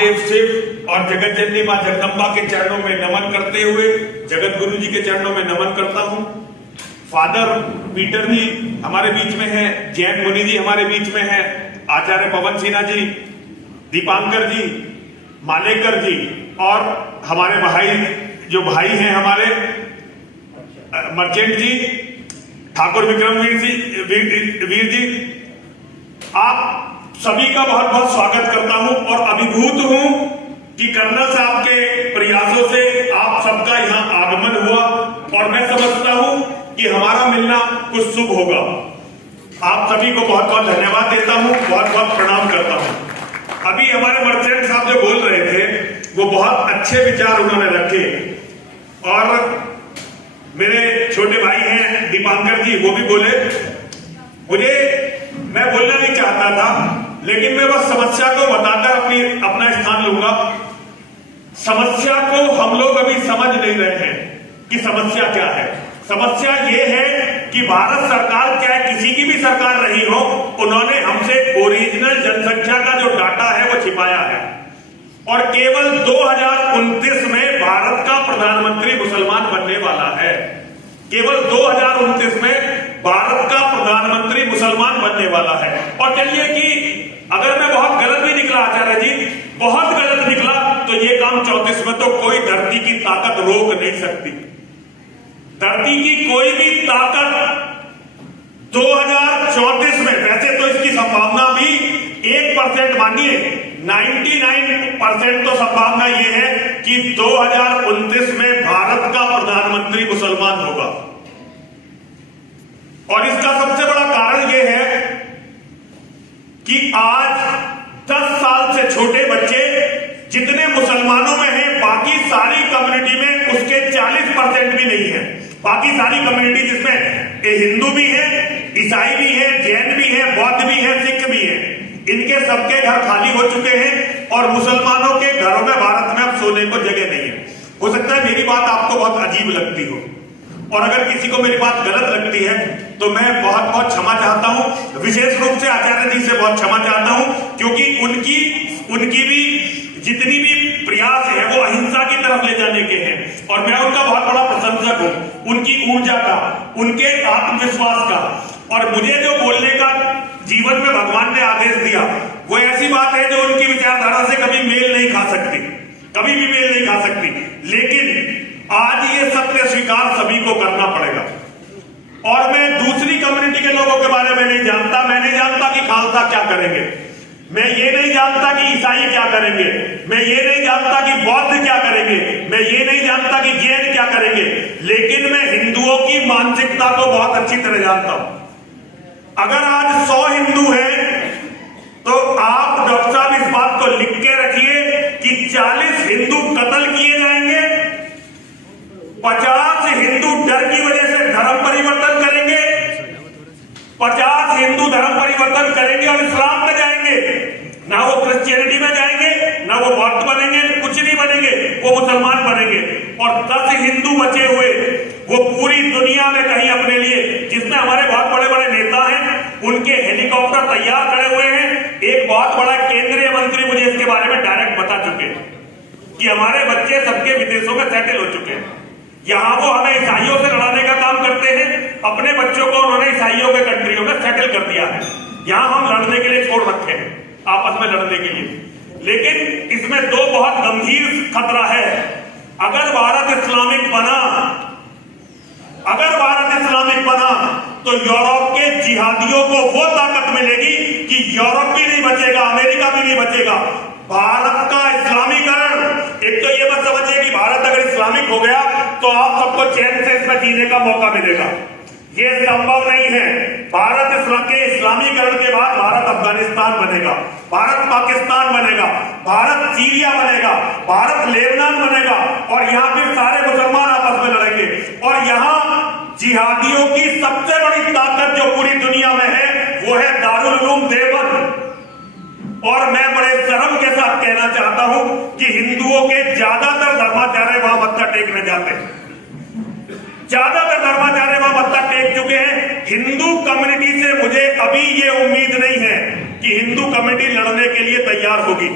महादेव शिव और जगत जननी मां जगदम्बा के चरणों में नमन करते हुए जगत गुरु जी के चरणों में नमन करता हूं। फादर पीटर जी हमारे बीच में है, जैन मुनि जी हमारे बीच में है, आचार्य पवन सिन्हा जी, दीपांकर जी, मालेकर जी और हमारे भाई जो भाई हैं हमारे मर्चेंट जी, ठाकुर विक्रमवीर जी, वीर जी, आप सभी का बहुत बहुत स्वागत करता हूं और अभिभूत हूं कि कर्नल साहब के प्रयासों से आप सबका यहां आगमन हुआ और मैं समझता हूं कि हमारा मिलना कुछ शुभ होगा। आप सभी को बहुत बहुत धन्यवाद देता हूं, बहुत बहुत प्रणाम करता हूं। अभी हमारे मर्चेंट साहब जो बोल रहे थे वो बहुत अच्छे विचार उन्होंने रखे और मेरे छोटे भाई हैं दीपांकर जी, वो भी बोले। मैं बोलना नहीं चाहता था लेकिन मैं बस समस्या को बताकर अपना स्थान लूंगा। समस्या को हम लोग अभी समझ नहीं रहे हैं कि समस्या क्या है। समस्या ये है कि भारत सरकार, चाहे किसी की भी सरकार रही हो, उन्होंने हमसे ओरिजिनल जनसंख्या का जो डाटा है वो छिपाया है और केवल 2029 में भारत का प्रधानमंत्री मुसलमान बनने वाला है। केवल 2029 में भारत का प्रधानमंत्री मुसलमान बनने वाला है। और चलिए कि अगर मैं बहुत गलत भी निकला आचार्य जी, बहुत गलत निकला, तो ये काम 34 में तो कोई धरती की ताकत रोक नहीं सकती। धरती की कोई भी ताकत 2034 में, वैसे तो इसकी संभावना भी 1% मानिए, 99% तो संभावना यह है कि 2029 में भारत का प्रधानमंत्री मुसलमान होगा। और इसका सबसे बड़ा कारण यह है कि आज 10 साल से छोटे बच्चे जितने मुसलमानों में हैं, बाकी सारी कम्युनिटी में उसके 40% भी नहीं है। बाकी सारी कम्युनिटी जिसमें हिंदू भी है, ईसाई भी है, जैन भी है, बौद्ध भी है, सिख भी है, इनके सबके घर खाली हो चुके हैं और मुसलमानों के घरों में भारत में अब सोने को जगह नहीं है। हो सकता है मेरी बात आपको बहुत अजीब लगती हो और अगर किसी को मेरी बात गलत लगती है तो मैं बहुत बहुत क्षमा चाहता हूं। विशेष रूप से आचार्य जी से बहुत क्षमा चाहता हूं क्योंकि उनकी भी जितनी भी प्रयास है वो अहिंसा की तरफ ले जाने के हैं और मैं उनका बहुत बड़ा प्रशंसक हूं, उनकी ऊर्जा का, उनके आत्मविश्वास का। और मुझे जो बोलने का जीवन में भगवान ने आदेश दिया वो ऐसी बात है जो उनकी विचारधारा से कभी मेल नहीं खा सकती, कभी भी मेल नहीं खा सकती। लेकिन आज ये सत्य स्वीकार सभी को करना पड़ेगा। और मैं दूसरी कम्युनिटी के लोगों के बारे में नहीं जानता। मैं नहीं जानता कि खालसा क्या करेंगे, मैं ये नहीं जानता कि ईसाई क्या करेंगे, मैं ये नहीं जानता कि बौद्ध क्या करेंगे, मैं ये नहीं जानता कि जैन क्या करेंगे, लेकिन मैं हिंदुओं की मानसिकता को बहुत अच्छी तरह जानता हूं। अगर आज 100 हिंदू हैं तो आप डॉक्टर साहब इस बात को लिख के रखिए कि 40 हिंदू कत्ल किए जाएंगे, 50 हिंदू डर की वजह से धर्म परिवर्तन करेंगे, 50 हिंदू धर्म परिवर्तन करेंगे और इस्लाम में जाएंगे। ना वो क्रिश्चियनिटी में जाएंगे, ना वो बौद्ध बनेंगे, कुछ नहीं बनेंगे, वो मुसलमान बनेंगे। और 10 हिंदू बचे हुए वो पूरी दुनिया में कहीं अपने लिए, जिसमें हमारे बहुत बड़े बड़े नेता हैं, उनके हेलीकॉप्टर तैयार खड़े हुए हैं। एक बहुत बड़ा केंद्रीय मंत्री मुझे इसके बारे में डायरेक्ट बता चुके हैं कि हमारे बच्चे सबके विदेशों में सेटल हो चुके हैं। यहां वो हमें ईसाइयों से लड़ाने का काम करते हैं, अपने बच्चों को उन्होंने ईसाइयों के कंट्रियों में सेटल कर दिया है। यहां हम लड़ने के लिए छोड़ रखे हैं, आपस में लड़ने के लिए। लेकिन इसमें दो बहुत गंभीर खतरा है। अगर भारत इस्लामिक बना तो यूरोप के जिहादियों को वो ताकत मिलेगी कि यूरोप भी नहीं बचेगा, अमेरिका भी नहीं बचेगा। भारत का इस्लामीकरण, एक तो ये मत समझिए कि भारत अगर इस्लामिक हो गया तो आप सबको चैन से इसमें जीने का मौका मिलेगा, ये संभव नहीं है। भारत के इस्लामीकरण के बाद भारत अफगानिस्तान बनेगा, भारत पाकिस्तान बनेगा, भारत सीरिया बनेगा, भारत लेबनान बनेगा और यहाँ पे सारे मुसलमान आपस में लड़ेंगे। और यहाँ जिहादियों की सबसे बड़ी ताकत जो पूरी दुनिया में है वो है दारुल उलूम देवबंद। और मैं बड़े शर्म के साथ कहना चाहता हूं कि हिंदुओं के ज्यादातर धर्माचार्य वहां मत्था टेकने जाते हैं, ज्यादातर धर्माचार्य वहां मत्था टेक चुके हैं। हिंदू कम्युनिटी से मुझे अभी ये उम्मीद नहीं है कि हिंदू कम्युनिटी लड़ने के लिए तैयार होगी।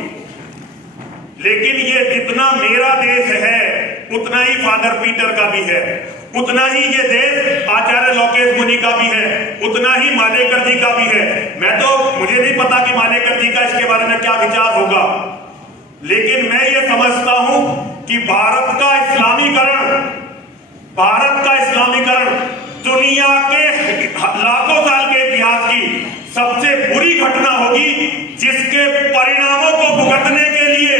लेकिन ये जितना मेरा देश है उतना ही फादर पीटर का भी है, उतना ही ये देश आचार्य लोकेश मुनि का भी है, उतना ही मालेकर जी का भी है। मुझे नहीं पता कि मालेकर जी का इसके बारे में क्या विचार होगा, लेकिन मैं ये समझता हूं कि भारत का इस्लामीकरण दुनिया के लाखों साल के इतिहास की सबसे बुरी घटना होगी, जिसके परिणामों को भुगतने के लिए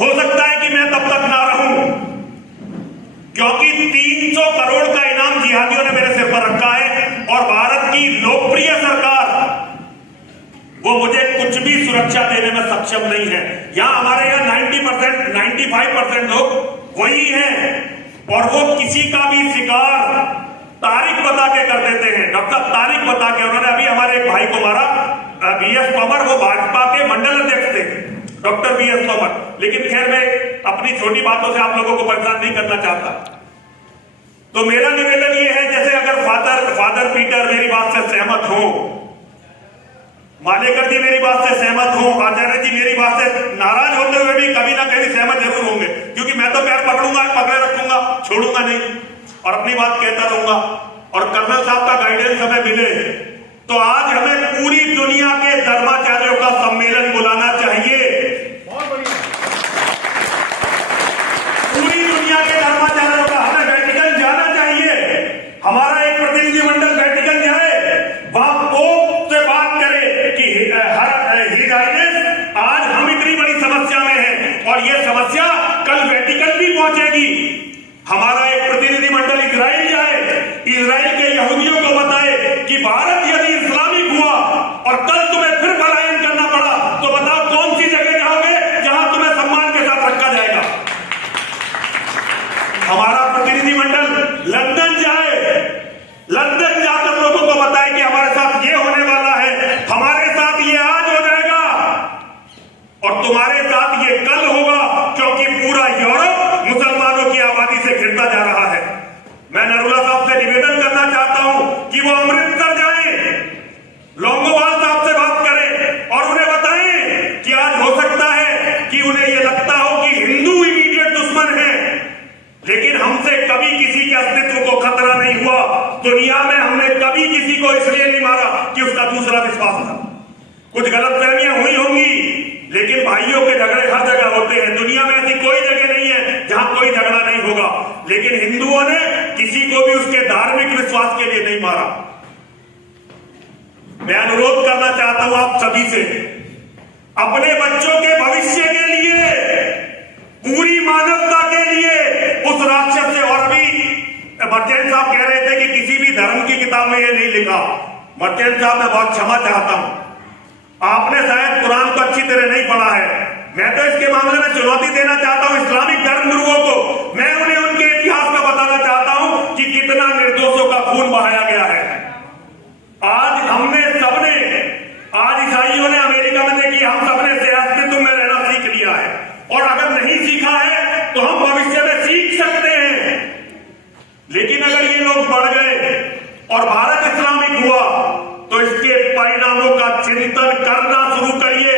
हो सकता है कि मैं तब तक ना रहूं, क्योंकि 300 करोड़ का इनाम जिहादियों ने मेरे सिर पर रखा है और भारत की लोकप्रिय सरकार वो मुझे कुछ भी सुरक्षा देने में सक्षम नहीं है। यहां हमारे यहाँ 90%, 95% लोग वही हैं और वो किसी का भी शिकार तारीख बता के कर देते हैं। डॉक्टर तारीख बता के उन्होंने अभी हमारे एक भाई को मारा, बीएस तोमर, वो भाजपा के मंडल अध्यक्ष थे, डॉक्टर बीएस तोमर। लेकिन खैर मैं अपनी छोटी बातों से आप लोगों को परेशान नहीं करना चाहता। तो मेरा निवेदन ये है, जैसे अगर फादर पीटर मेरी बात से सहमत हो, मालेकर जी मेरी बात से सहमत हो, आचार्य जी मेरी बात से नाराज होते हुए भी कभी ना कभी सहमत जरूर होंगे, क्योंकि मैं तो पैर पकड़े रखूंगा, छोड़ूंगा नहीं और अपनी बात कहता रहूंगा। और कर्नल साहब का गाइडेंस हमें मिले तो आज हमें पूरी दुनिया के धर्माचार्यों का सम्मेलन बुलाना चाहिए। पूरी दुनिया के धर्माचार्यों का हमें वेटिकन जाना चाहिए। हमारा एक प्रतिनिधिमंडल वेटिकन जाए, वहां पोप से बात करे कि हिज हाइनेस आज हम इतनी बड़ी समस्या में हैं और ये समस्या कल वेटिकन भी पहुंचेगी। हमारा एक प्रतिनिधिमंडल इजराइल जाए, इजराइल के यहूदियों को बताए कि भारत यदि इस्लामिक हुआ और कल तुम्हें फिर पलायन करना पड़ा तो बताओ कौन सी जगह जाओगे जहां तुम्हें सम्मान के साथ रखा जाएगा। हमारा प्रतिनिधिमंडल लंदन जाए, लंदन जाकर लोगों को बताए कि हमारे साथ ये होने वाला है, हमारे साथ ये आज हो जाएगा और तुम्हारे साथ ये कल होगा, क्योंकि पूरा यूरोप मुसलमानों की आबादी से घिरता जा रहा है। मैं नरूला साहब से निवेदन करना चाहता हूं कि वो अमृतसर जाएं, लोंगोवाल साहब से बात करें और उन्हें बताएं कि आज हो सकता है कि उन्हें यह लगता हो कि हिंदू इमीडिएट दुश्मन है, लेकिन हमसे कभी किसी के अस्तित्व को खतरा नहीं हुआ। दुनिया में हमने कभी किसी को इसलिए नहीं मारा कि उसका दूसरा विश्वास था। कुछ गलतफहमियां हुई होंगी, लेकिन भाइयों के झगड़े हर जगह होते हैं। दुनिया में ऐसी कोई जगह नहीं है जहां कोई झगड़ा नहीं होगा, लेकिन हिंदुओं ने किसी को भी उसके धार्मिक विश्वास के लिए नहीं मारा। मैं अनुरोध करना चाहता हूं आप सभी से, अपने बच्चों के भविष्य के लिए, पूरी मानवता के लिए उस राक्षस से, और अभी मर्चेंट साहब कह रहे थे कि किसी भी धर्म की किताब में ये नहीं लिखा। मर्चेंट साहब मैं बहुत क्षमा चाहता हूं, आपने शायद कुरान को अच्छी तरह नहीं पढ़ा है। मैं तो इसके मामले में चुनौती देना चाहता हूं इस्लामिक धर्म गुरुओं को। मैं उन्हें उनके इतिहास का बताना चाहता हूं कि कितना निर्दोषों का खून बहाया गया है। आज हमने सबने, आज ईसाइयों ने अमेरिका में देखिए, हम सबने अस्तित्व में रहना सीख लिया है, और अगर नहीं सीखा है तो हम भविष्य में सीख सकते हैं। लेकिन अगर ये लोग बढ़ गए और भारत इस्लामिक हुआ तो इसके परिणामों का चिंतन करना शुरू करिए।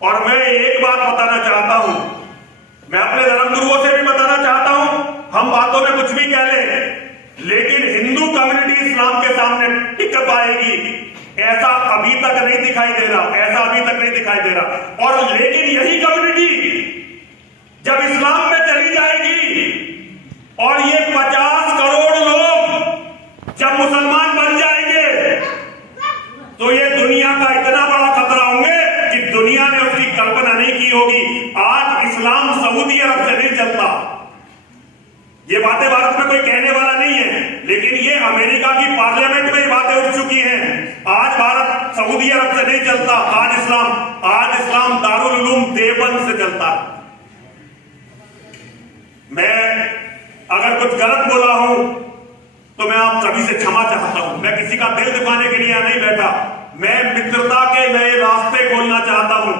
और मैं एक बात बताना चाहता हूं, मैं अपने धर्मगुरुओं से भी बताना चाहता हूं, हम बातों में कुछ भी कह लें, लेकिन हिंदू कम्युनिटी इस्लाम के सामने टिक पाएगी ऐसा अभी तक नहीं दिखाई दे रहा, ऐसा अभी तक नहीं दिखाई दे रहा। और लेकिन यही कम्युनिटी जब इस्लाम में चली जाएगी और ये 50 करोड़ लोग जब मुसलमान बन जाएंगे तो ये दुनिया का इतना बड़ा खतरा होंगे कि दुनिया ने उसकी कल्पना नहीं की होगी। आज इस्लाम सऊदी अरब से नहीं चलता, ये बातें भारत में कोई कहने वाला नहीं है, लेकिन ये अमेरिका की पार्लियामेंट में ये बातें उठ चुकी हैं। आज भारत सऊदी अरब से नहीं चलता, आज इस्लाम दारुल उलूम देवबंद से चलता। मैं अगर कुछ गलत बोला हूं तो मैं आप सभी से क्षमा चाहता हूं। मैं किसी का दिल दुखाने के लिए यहां नहीं बैठा, मैं मित्रता के नए रास्ते खोलना चाहता हूं।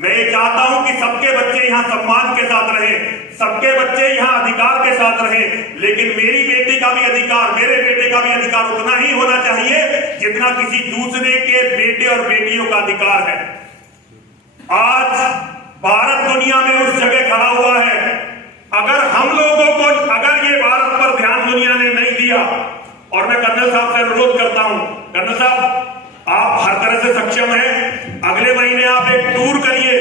मैं ये चाहता हूं कि सबके बच्चे यहां सम्मान के साथ रहें, सबके बच्चे यहां अधिकार के साथ रहें, लेकिन मेरी बेटी का भी अधिकार, मेरे बेटे का भी अधिकार उतना ही होना चाहिए जितना किसी दूसरे के बेटे और बेटियों का अधिकार है। आज भारत दुनिया में उस जगह खड़ा हुआ है। अगर हम लोगों को, अगर ये भारत पर ध्यान दुनिया ने नहीं दिया, और मैं कर्नल साहब से अनुरोध करता हूं, कर्नल साहब आप हर तरह से सक्षम हैं, अगले महीने आप एक टूर करिए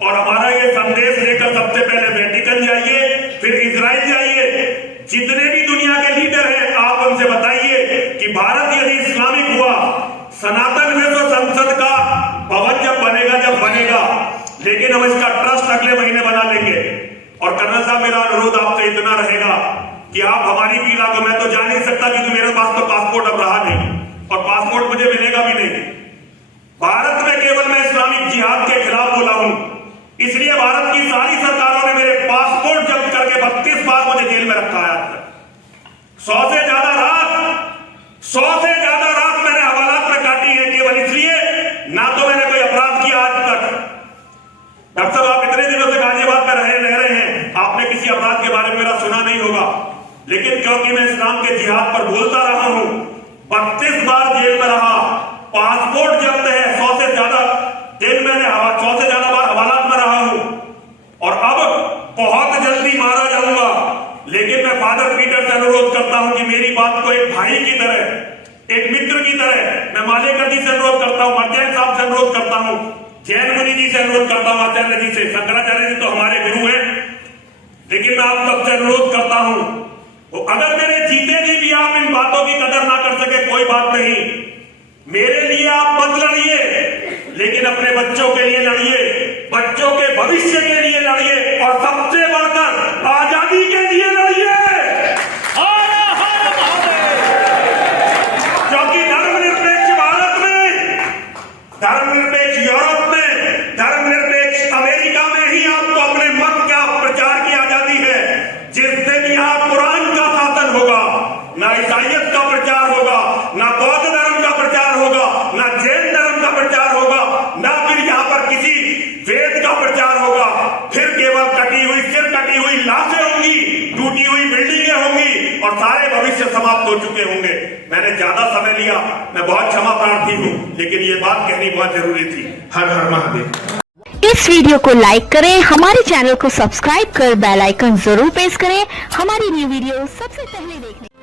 और हमारा ये संदेश लेकर सबसे पहले वेटिकन जाइए, फिर इजराइल जाइए। जितने भी दुनिया के लीडर हैं आप उनसे बताइए कि भारत यदि इस्लामिक हुआ, सनातन विश्व संसद का भवन जब बनेगा, लेकिन हम इसका ट्रस्ट अगले महीने बना लेंगे। और कर्नल साहब मेरा अनुरोध आपसे इतना रहेगा कि आप हमारी पीड़ा को, मैं तो जा नहीं सकता क्योंकि मेरे पास तो पासपोर्ट अब रहा नहीं और पासपोर्ट मुझे मिलेगा भी नहीं। भारत में केवल मैं इस्लामिक जिहाद के खिलाफ बोला हूं, इसलिए भारत की सारी सरकारों ने मेरे पासपोर्ट जब्त करके 32 बार मुझे जेल में रखा है। 100 से ज्यादा रात मैंने हवालात में काटी है, केवल इसलिए ना तो मैंने कोई अपराध किया आज तक। डॉक्टर साहब आप इतने दिनों से गाजियाबाद में रह रहे हैं, आपने किसी अपराध के बारे में मेरा सुना नहीं होगा, लेकिन क्योंकि मैं इस्लाम के जिहाद पर बोलता रहा हूं, 32 बार जेल में रहा, पासपोर्ट जब्त है, 100 से ज्यादा बार हवालात में रहा हूं और अब बहुत जल्दी मारा जाऊंगा। लेकिन मैं फादर पीटर से अनुरोध करता हूं कि मेरी बात को एक भाई की तरह, एक मित्र की तरह, मैं मालेकर जी से अनुरोध करता हूं, मर्जन साहब से अनुरोध करता हूं, जैन मुनि जी से अनुरोध करता हूं, आचार्य जी से, शंकराचार्य जी तो हमारे गुरु हैं, लेकिन मैं आप सबसे अनुरोध करता हूं, तो अगर मेरे जीते जी भी आप इन बातों की कदर ना कर सके कोई बात नहीं, मेरे लिए आप मत लड़िए, लेकिन अपने बच्चों के लिए लड़िए, बच्चों के भविष्य के लिए लड़िए और सबसे बढ़कर आजादी के लिए लड़िए। क्योंकि धर्मनिरपेक्ष भारत में, धर्मनिरपेक्ष यूरोप में, धर्मनिरपेक्ष अमेरिका में ही आपको अपने मत का प्रचार की आजादी है। जिस दिन यहां कुरान का शासन होगा, ना ईसाइयत का प्रचार होगा, ना बौद्ध धर्म का प्रचार होगा, ना जैन धर्म का प्रचार होगा, ना फिर यहाँ पर किसी वेद का प्रचार होगा, फिर केवल कटी हुई लाशें होंगी, टूटी हुई बिल्डिंगें होंगी और सारे भविष्य समाप्त हो चुके होंगे। मैंने ज्यादा समय लिया, मैं बहुत क्षमा प्रार्थी हूँ, लेकिन ये बात कहनी बहुत जरूरी थी। हर हर महादेव। इस वीडियो को लाइक करें, हमारे चैनल को सब्सक्राइब कर बेल आइकन जरूर प्रेस करें हमारी न्यू वीडियो सबसे पहले देखने।